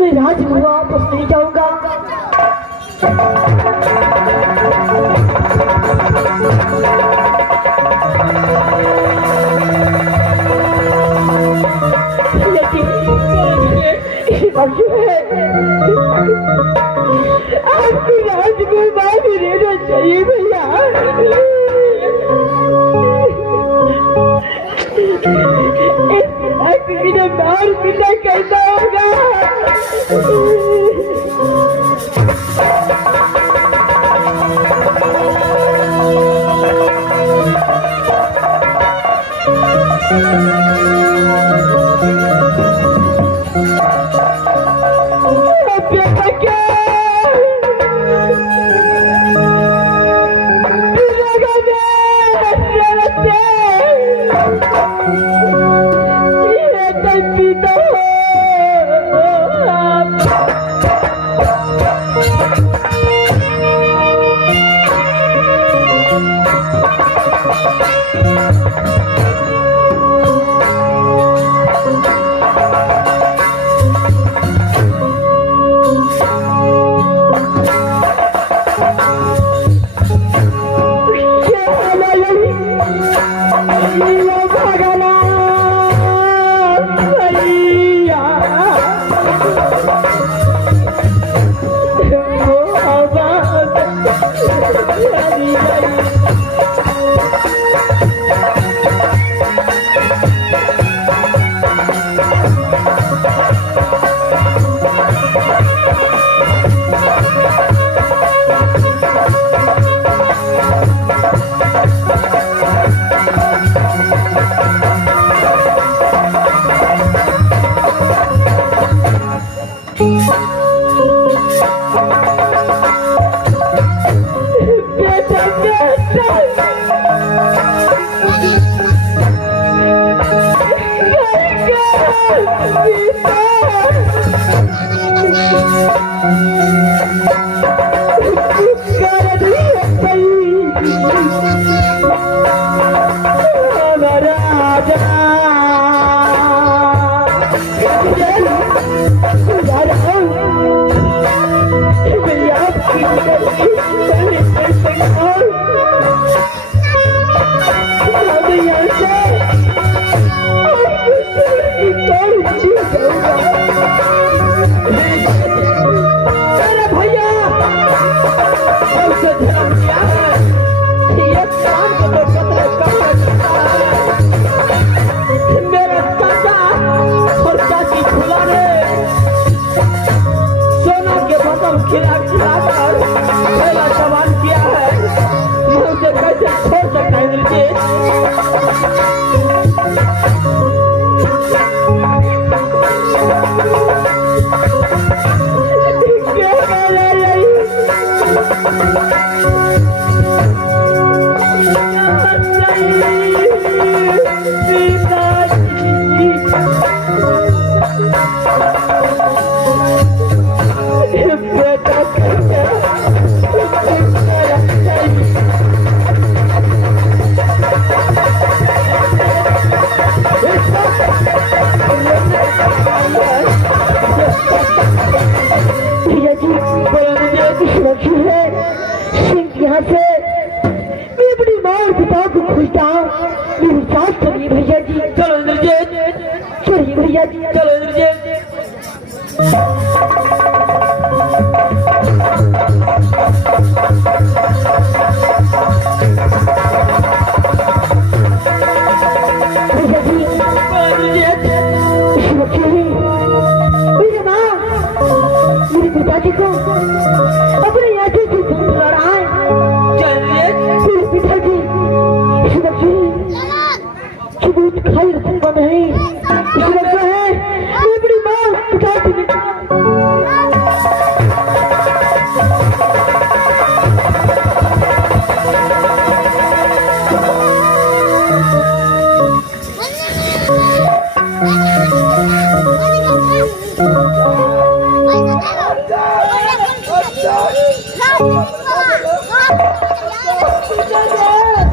मैं राजगुरु वापस नहीं जाऊंगा। आपकी राजगुरु माँ भी रहना चाहिए भैया। इस मार पीटा कैसा होगा?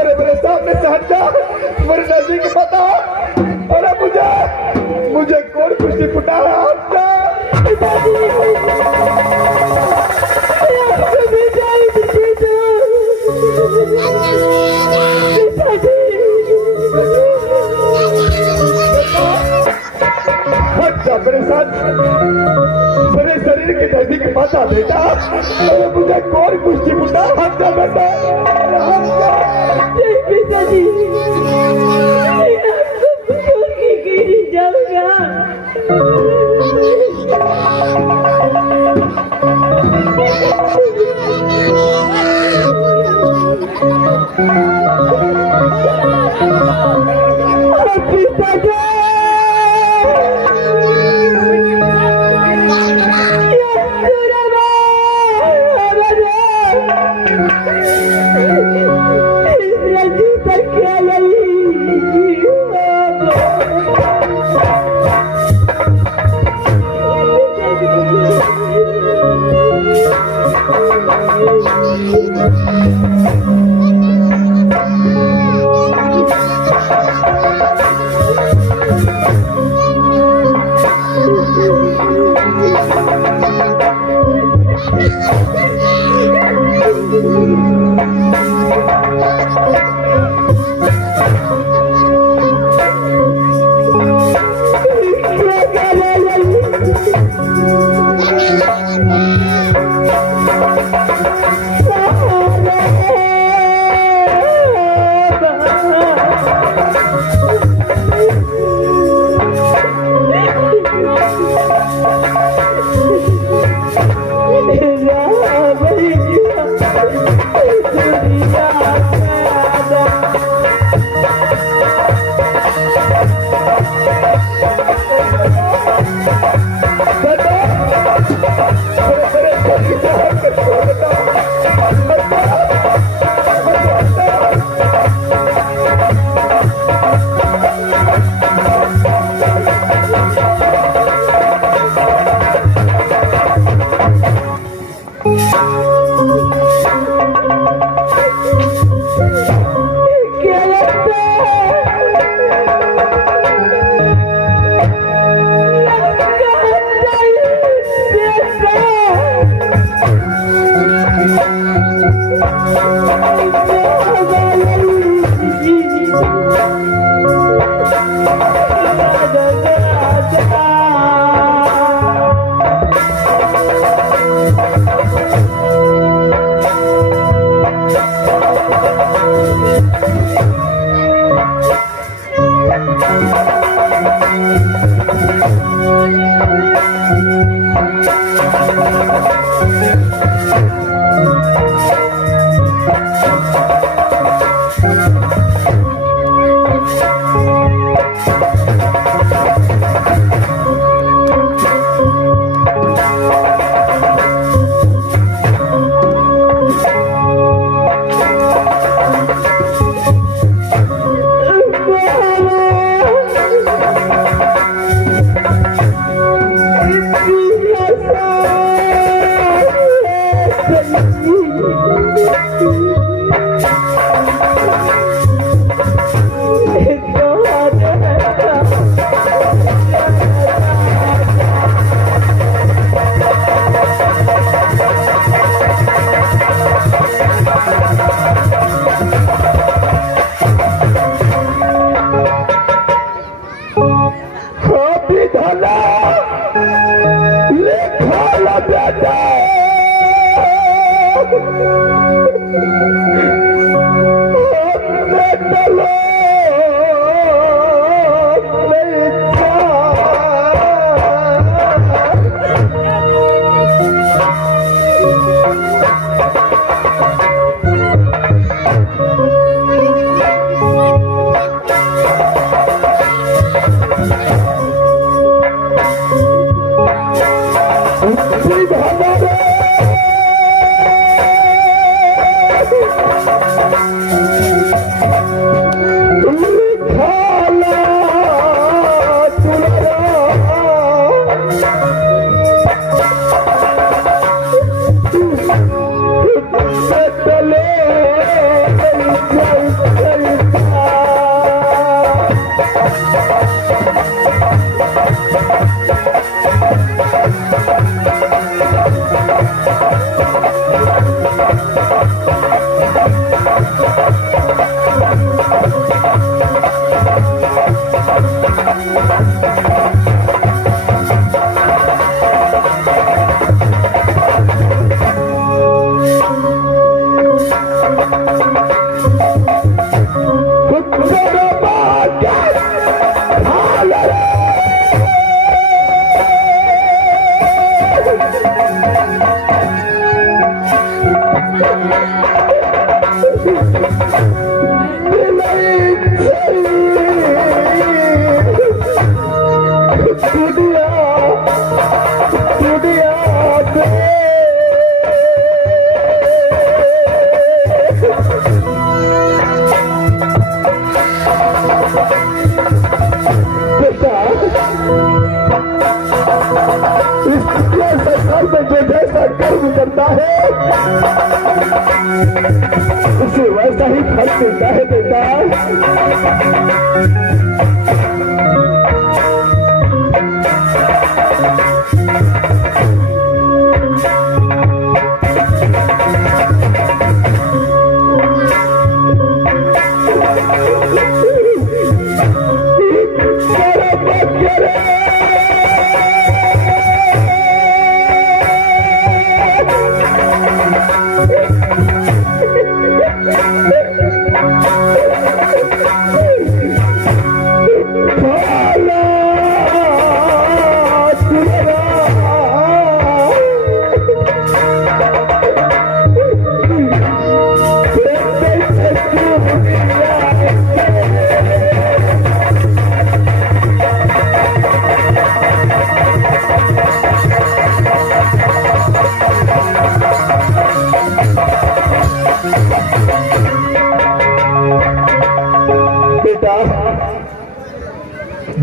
अरे मेरे सामने से हट जा, मेरे नजदीक बता। अरे मुझे कौन खुशी कुटा रहा है? पिताजी आपको विदाई दे दो पिताजी। हट जा मेरे साथ, मेरे शरीर के नजदीक मत आ बेटा। अरे मुझे कौन कुश्ती मुन्ना, हट जा बेटा, हट जा। नहीं पिताजी मैं आपको छोड़ के गिर जाऊंगा। करता है उसे वैसा ही फल मिलता है बेटा।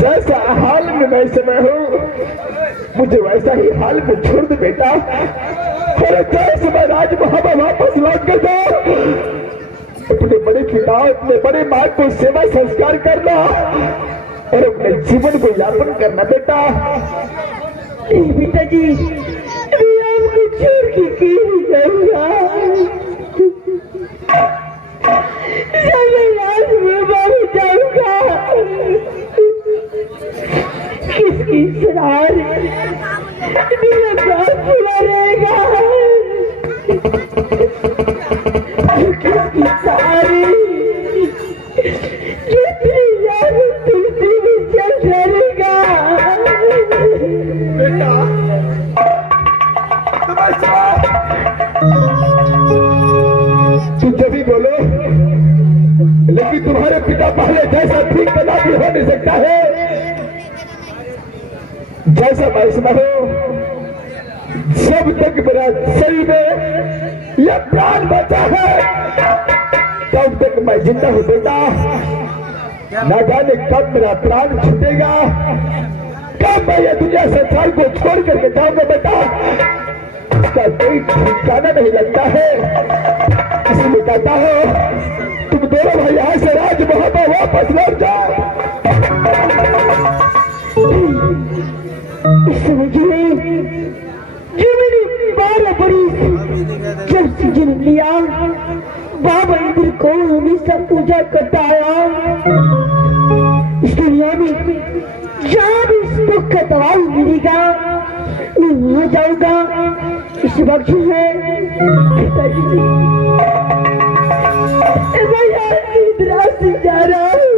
जैसा हाल में मैं समय हूँ मुझे वैसा ही हाल में छोड़ दे बेटा। और जैसे मैं राजमहल में वापस लौट के जाऊं अपने बड़े पिता अपने बड़े माँ को सेवा संस्कार करना और अपने जीवन को यापन करना बेटा। पिताजी मैं आपको छोड़ के क्यों जाऊंगा? जब मैं राजमहल में जाऊंगा किसकी सराहर मेरा बाप पूरा रहेगा? किसकी सहारे कितनी याद तुलसी में चल रहेगा? बेटा तुम जब भी बोलो लेकिन तुम्हारे पिता पहले जैसा ठीक कदा भी हो नहीं सकता है जैसा मैं इसमें हूं। जब तक मेरा शरीर में यह प्राण बचा है तब तक मैं जिंदा हूं बेटा। न जाने कब मेरा प्राण छूटेगा, कब मैं यह दुनिया संसार को छोड़ करके जाऊंगा बेटा, इसका कोई ठिकाना नहीं लगता है। इसलिए कहता हूं तुम दोनों भाई यहां से राजमहल में वापस लौट जाओ। समझिए जो मैंने 12 बरस जब से जन्म लिया बाबा इंद्र को हमेशा पूजा करता आया। इस दुनिया में जहाँ भी सुख का दवाई मिलेगा मैं वहां जाऊंगा। इस वक्त है पिताजी मैं इंदिरा से जा रहा हूँ।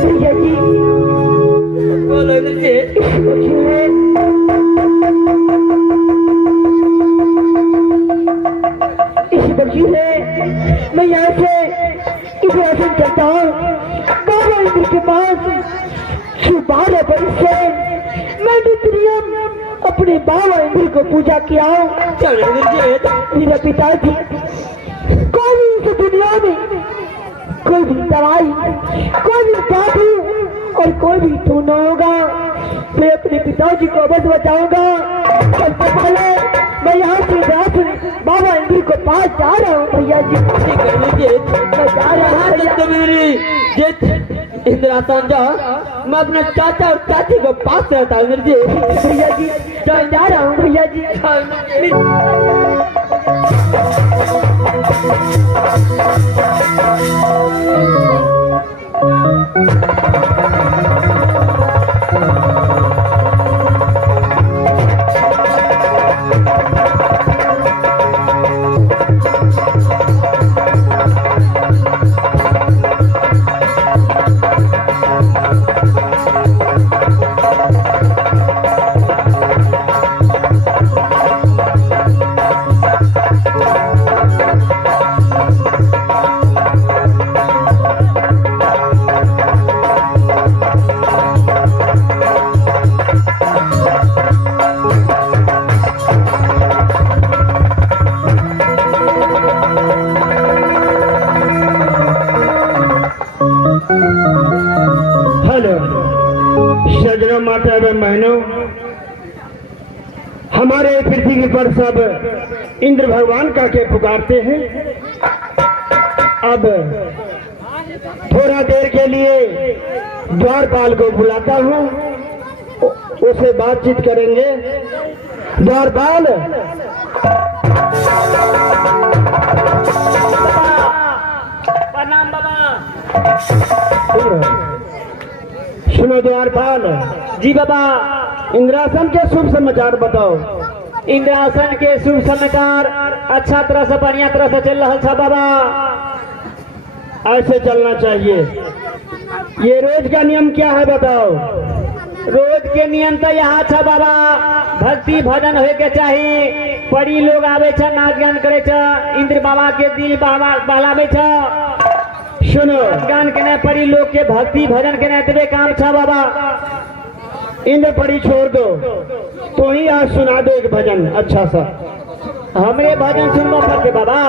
भैया जी बोलो इंद्रजीत। इस बच्ची से मैं यहाँ से इतिहासन करता हूँ। बाबा इंद्र के पास 12 वर्ष से मैं नित्यनियम अपने बाबा इंद्र को पूजा किया हूँ। चलो इंद्रजीत। मेरे पिताजी कोई भी इस दुनिया में कोई भी दवाई, कोई भी जादू और कोई भी टून होगा, मैं अपने पिताजी को अवश्य बचाऊंगा। सबसे पहले मैं यहाँ से बाबा इंद्र को पास जा रहा हूँ भैया जी। ठीक है इंद्रजीत। मैं जा रहा हूँ भैया। तो मेरी जित इंद्रासन जा, मैं अपने चाचा और चाची को पास रहता हूँ इंद्रजीत। भैया जी मैं जा रहा हूँ भैया जी। हेलो सजनों, माता एवं बहनों, हमारे पृथ्वी पर सब इंद्र भगवान का के पुकारते हैं। अब थोड़ा देर के लिए द्वारपाल को बुलाता हूँ, उसे बातचीत करेंगे। द्वारपाल, प्रणाम बाबा। सुनो द्वारपाल। जी बाबा। इंद्रासन के शुभ समाचार बताओ। इंद्रासन के शुभ समाचार अच्छा तरह से बढ़िया तरह से चल रहा था बाबा। ऐसे चलना चाहिए। ये रोज का नियम क्या है बताओ। रोज के नियम तो यहाँ था बाबा, भक्ति भजन होए के चाहिए। परी लोग आवे छ, नाच गान करे छ, इंद्र बाबा के दिल बहलावे छ। सुनो, गान के नहीं परी लोग के भक्ति भजन के नहीं तबे काम था बाबा। इंद्र परी छोड़ दो, तो ही आज सुना दो एक भजन अच्छा सा। हमरे भजन सुनबो पड़ते बाबा।